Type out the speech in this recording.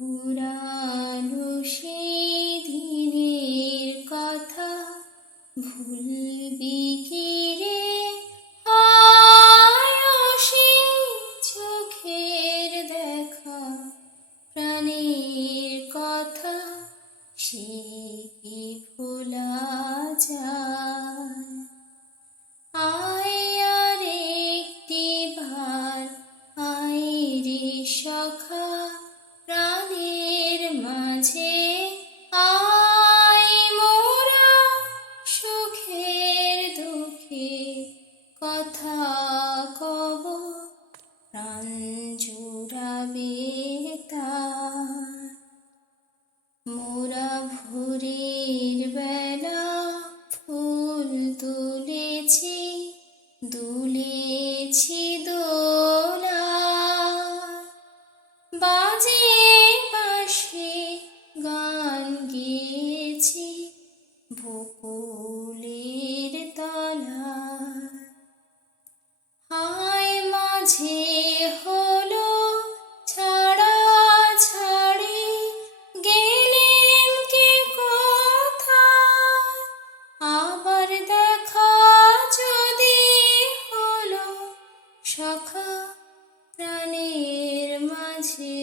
পুরানো সেই দিনের কথা ভুলবি কি রে? আয় সেই চোখের দেখা, প্রাণের কথা সে কি ভোলা যায়? আয় আর একটি বার, আয় রে সখা, প্রাণের মাঝে আয় মোরা সুখের দুঃখে কথা কব, প্রাণ জুড়াবে তার। মোরা ভোরের বেলা ফুল তুলেছি, দুলেছি দোলা, বাজে পাশে গান গেয়েছি বকুলের তলায়। হায় মাঝে হলো ছাড়া ছাড়ি, গেলেন কে কোথায়? আবার দেখা যদি হলো সখা, প্রাণের মাঝে